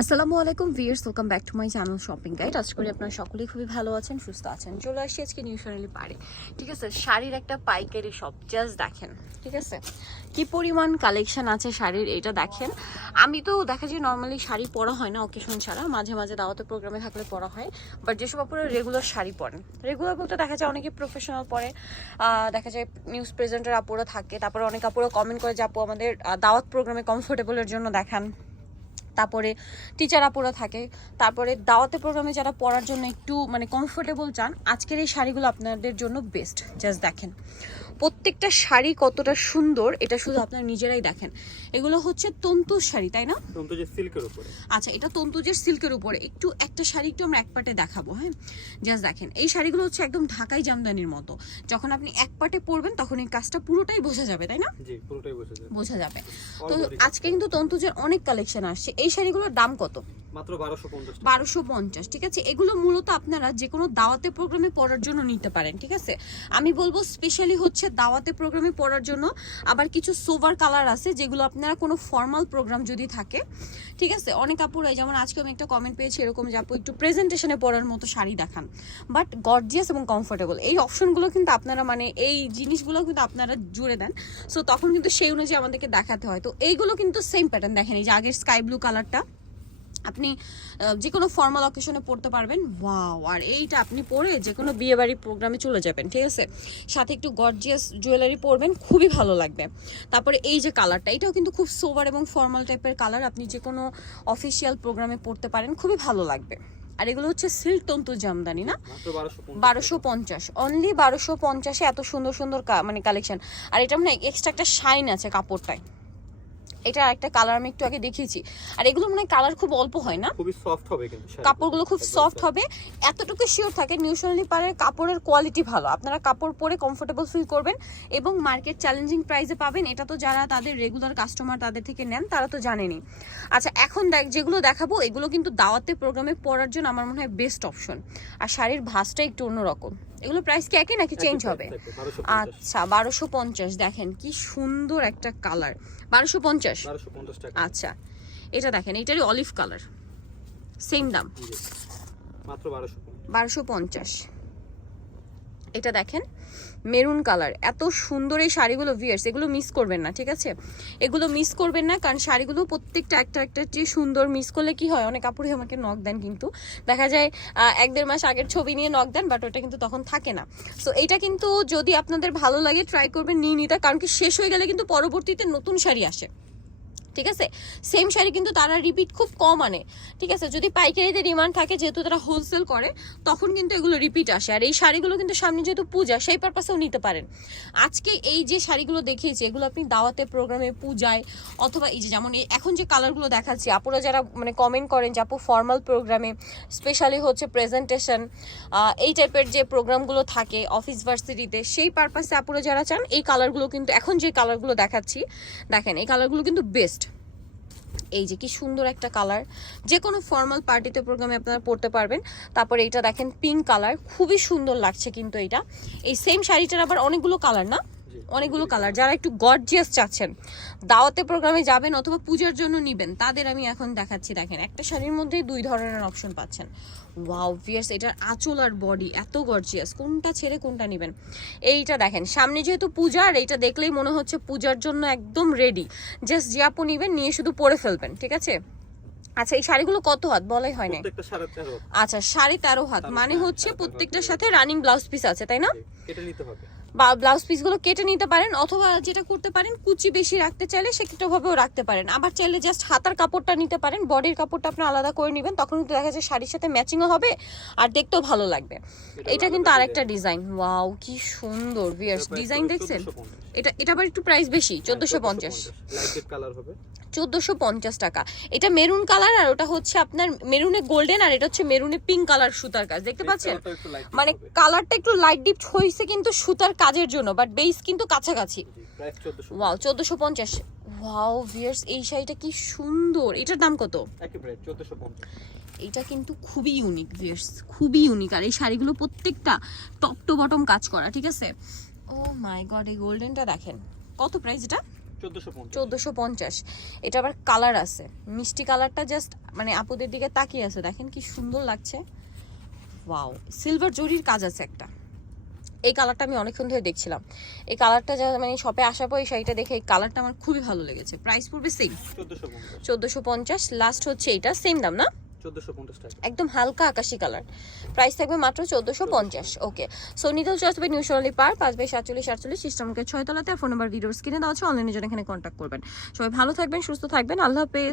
আসসালামু আলাইকুম viewers welcome back to my channel shopping guide. আশা করি আপনারা সকলেই খুবই ভালো আছেন, সুস্থ আছেন। চলে আসছি আজকে নিউ সোনালি পারে ঠিক আছে, শাড়ির একটা পাইকারি শপ জাস্ট দেখেন, ঠিক আছে? কি পরিমাণ কালেকশন আছে শাড়ির, এটা দেখেন। আমি তো দেখা যায় নর্মালি শাড়ি পরা হয় না অকেশন ছাড়া, মাঝে মাঝে দাওয়াতে প্রোগ্রামে থাকলে পরা হয়। বাট যেসব আপুরা রেগুলার শাড়ি পরেন রেগুলার বলতে দেখা যায় অনেকে প্রফেশনাল পরে। দেখা যায় নিউজ প্রেজেন্টার আপুরা থাকে, তারপরে অনেক আপুরা কমেন্ট করে যে আপু আমাদের দাওয়াত প্রোগ্রামে কমফোর্টেবলের জন্য দেখান। তারপরে টিচার আপুরা থাকে। তারপরে দাওয়াতে প্রোগ্রামে যারা পড়ার জন্য একটু মানে কমফোর্টেবল চান, আজকের এই শাড়িগুলো আপনাদের জন্য বেস্ট জাস্ট দেখেন। প্রত্যেকটা শাড়ি কতটা সুন্দর এটা শুধু আপনারা নিজেরাই দেখেন। এগুলো হচ্ছে তন্তুর শাড়ি তাই না? তন্তু যে সিল্কের উপরে। আচ্ছা এটা তন্তুজের সিল্কের উপরে। একটু একটা শাড়ি একটু আমরা এক পাটে দেখাবো হ্যাঁ? জাস্ট দেখেন এই শাড়িগুলো হচ্ছে একদম ঢাকাই জামদানির মতো। যখন আপনি এক পাটে পরবেন তখন এই কাজটা পুরোটাই বোঝা যাবে তাই না? জি পুরোটাই বসে যায় বোঝা যাবে। তো আজকে কিন্তু তন্তুজের অনেক কালেকশন আসছে এই শাড়িগুলোর দাম কত? মাত্র বারোশো পঞ্চাশ বারোশো পঞ্চাশ, ঠিক আছে? এগুলো মূলত আপনারা যে কোনো দাওয়াতে প্রোগ্রামে পড়ার জন্য নিতে পারেন, ঠিক আছে? আমি বলব স্পেশালি হচ্ছে দাওয়াতে প্রোগ্রামে পড়ার জন্য আবার কিছু সোভার কালার আছে যেগুলো আপনারা কোনো ফর্মাল প্রোগ্রাম যদি থাকে, ঠিক আছে? অনেক আপুরাই যেমন আজকে আমি একটা কমেন্ট পেয়েছি, এরকম যে আপু একটু প্রেজেন্টেশনে পড়ার মতো শাড়ি দেখান। বাট গর্জিয়াস এবং কমফোর্টেবল এই অপশনগুলো কিন্তু আপনারা মানে এই জিনিসগুলো কিন্তু আপনারা জুড়ে দেন। সো তখন কিন্তু সেই অনুযায়ী আমাদেরকে দেখাতে হয়। তো এইগুলো কিন্তু সেম প্যাটার্ন দেখেন এই যে আগের স্কাই ব্লু কালারটা আপনি যে কোনো ফর্মাল অকেশনে পড়তে পারবেন। ওয়াও আর এইটা আপনি পরে যে কোনো বিয়েবাড়ি প্রোগ্রামে চলে যাবেন ঠিক আছে? সাথে একটু গর্জিয়াস জুয়েলারি পরবেন খুবই ভালো লাগবে। তারপরে এই যে কালারটা এটাও কিন্তু খুব সোবার এবং ফর্মাল টাইপের কালার আপনি যে কোনো অফিসিয়াল প্রোগ্রামে পড়তে পারেন খুবই ভালো লাগবে। আর এগুলো হচ্ছে সিল্ক তন্তু জামদানি না? বারোশো পঞ্চাশ অনলি বারোশো পঞ্চাশে এত সুন্দর সুন্দর মানে কালেকশন আর এটা মানে এক্সট্রা একটা শাইন আছে কাপড়টায়। এটা একটা কালার আমি একটু আগে দেখিয়েছি। আর এগুলো মানে কালার খুব অল্প হয় না? খুবই সফট হবে কিন্তু কাপড়গুলো খুব সফট হবে। এতটুকু শিওর থাকে নিউশনালি পারের কাপড়ের কোয়ালিটি ভালো। আপনারা কাপড় পরে কমফোর্টেবল ফিল করবেন এবং মার্কেট চ্যালেঞ্জিং প্রাইসে পাবেন। এটা তো যারা তাদের রেগুলার কাস্টমার তাদের থেকে নেন তারা তো জানেনি আচ্ছা এখন দেখ যেগুলো দেখাবো এগুলো কিন্তু দাওয়াতে প্রোগ্রামে পরার জন্য আমার মনে হয় বেস্ট অপশন আর শাড়ির ভাঁজটা একটু অন্যরকম। এগুলো প্রাইস কি একই নাকি চেঞ্জ হবে? আচ্ছা বারোশো পঞ্চাশ। দেখেন কি সুন্দর একটা কালার বারোশো পঞ্চাশ। 1250 টাকা। আচ্ছা এটা দেখেন এটারই অলিভ কালার সেম দাম। মাত্র বারোশো পঞ্চাশ। এটা দেখেন মেরুন কালার এত সুন্দর এই শাড়িগুলো ভিয়ার্স এগুলো মিস করবেন না ঠিক আছে? এগুলো মিস করবেন না কারণ শাড়িগুলো প্রত্যেকটা একটা একটা যে সুন্দর মিস করলে কি হয় অনেক কাপড়ই আমাকে নক দেন কিন্তু। দেখা যায় এক দেড় মাস আগের ছবি নিয়ে নক দেন বাট ওটা কিন্তু তখন থাকে না। সো এটা কিন্তু যদি আপনাদের ভালো লাগে ট্রাই করবেন নিয়ে নিতে কারণ কি শেষ হয়ে গেলে কিন্তু পরবর্তীতে নতুন শাড়ি আসে। ঠিক আছে? সেম শাড়ি কিন্তু তারা রিপিট খুব কম আনে। ঠিক আছে? যদি পাইকারিতে ডিমান্ড থাকে, যেহেতু তারা হোলসেল করে, তখন কিন্তু এগুলো রিপিট আসে। আর এই শাড়িগুলো কিন্তু সামনে যেহেতু পূজা, সেই পারপাসেও নিতে পারেন। আজকে এই যে শাড়িগুলো দেখিয়েছি, এগুলো আপনি দাওয়াতে প্রোগ্রামে পূজায়, অথবা এই যে যেমন এখন যে কালারগুলো দেখাচ্ছি, আপুরা যারা মানে কমেন্ট করেন যে আপু ফর্মাল প্রোগ্রামে স্পেশালি হচ্ছে প্রেজেন্টেশন এই টাইপের যে প্রোগ্রামগুলো থাকে অফিস ভার্সিটিতে সেই পারপাসে আপুরা যারা চান, এই কালারগুলো কিন্তু, এখন যে কালারগুলো দেখাচ্ছি, দেখেন, এই কালারগুলো কিন্তু বেস্ট এই যে কি সুন্দর একটা কালার যে কোনো ফর্মাল পার্টিতে প্রোগ্রামে আপনারা পড়তে পারবেন। তারপর এইটা দেখেন পিঙ্ক কালার খুবই সুন্দর লাগছে কিন্তু এটা এই সেম শাড়িটার আবার অনেকগুলো কালার না। অনেকগুলো কালার যারা একটু গর্জিয়াস চাচ্ছেন, দাওয়াতে প্রোগ্রামে যাবেন অথবা পূজার জন্য নিবেন, তাদের আমি এখন দেখাচ্ছি, দেখেন, একটা শাড়ির মধ্যে দুই ধরনের অপশন পাচ্ছেন। ওয়াও ভিয়ার্স এটার আঁচল আর বডি এত গর্জিয়াস কোনটা ছেড়ে কোনটা নেবেন? এইটা দেখেন, সামনে যেহেতু পূজা, আর এইটা দেখলেই মনে হচ্ছে পূজার জন্য একদম রেডি জাস্ট আপু নিবেন, নিয়ে শুধু পরে ফেলবেন, ঠিক আছে? আচ্ছা এই শাড়িগুলো কত হাত? বলাই হয় না আচ্ছা সাড়ে তেরো হাত। মানে হচ্ছে প্রত্যেকটার সাথে রানিং ব্লাউজ পিস আছে তাই না? জি, কেটে নিতে হবে। বা ব্লাউজ পিসগুলো কেটে নিতে পারেন অথবা যেটা করতে পারেন কুচি বেশি রাখতে চাইলে সেক্ষেত্রেভাবেও রাখতে পারেন। আবার চাইলে জাস্ট হাতার কাপড়টা নিতে পারেন বডির কাপড়টা আপনি আলাদা করে নেবেন তখন কিন্তু দেখা যায় শাড়ির সাথে ম্যাচিংও হবে আর দেখতেও ভালো লাগবে। এটা কিন্তু আরেকটা ডিজাইন ওয়াও কি সুন্দর ভিয়ার্স ডিজাইন দেখছেন? এটা এটা আবার একটু প্রাইস বেশি হ্যাঁ, চোদ্দোশো পঞ্চাশ। কালার হবে। চোদ্দোশো পঞ্চাশ টাকা। এটা মেরুন কালার আর ওটা হচ্ছে আপনার মেরুনে গোল্ডেন আর এটা হচ্ছে মেরুনে পিঙ্ক কালার সুতার কাজ দেখতে পাচ্ছেন? মানে কালারটা একটু লাইট ডিপ হয়েছে কিন্তু সুতার কাজের জন্য বাট বেস কিন্তু কাছাকাছি। ওয়াও চোদ্দোশো পঞ্চাশ। ওয়াও ভিয়ার্স এই শাড়িটা কি সুন্দর। এটার দাম কত? এটা কিন্তু খুবই ইউনিক ভিয়ার্স খুবই ইউনিক আর এই শাড়িগুলো প্রত্যেকটা টপ টু বটম কাজ করা ঠিক আছে? ও মাই গড এই গোল্ডেনটা দেখেন। কত প্রাইস এটা? চোদ্দোশো পঞ্চাশ। চোদ্দোশো পঞ্চাশ। এটা আবার কালার আছে। মিষ্টি কালারটা জাস্ট মানে আপুদের দিকে তাকিয়ে আছে। দেখেন কি সুন্দর লাগছে। ওয়াও সিলভার জরির কাজ আছে একটা। এই কালারটা আমি অনেকক্ষণ ধরে দেখছিলাম। এই কালারটা যা মানে শপে আসার পর এই শাড়িটা দেখে এই কালারটা আমার খুবই ভালো লেগেছে। প্রাইস পড়বে সেম চোদ্দোশো পঞ্চাশ। লাস্ট হচ্ছে এইটা সেম দাম না? একদম হালকা আকাশি কালার। প্রাইস থাকবে মাত্র চোদ্দোশো পঞ্চাশ। ওকে সো নিদল চলে আসবে নিউ সোনালি পার্ক পাঁচ বাই সাতচল্লিশ সাতচল্লিশ সিস্টেমকে ছয় তলাতে ফোন নাম্বার ভিডিওর স্ক্রিনে দেওয়া আছে। অনলাইনে জন্য এখানে কন্ট্যাক্ট করবেন। সবাই ভালো থাকবেন, সুস্থ থাকবেন। আল্লাহ হাফেজ।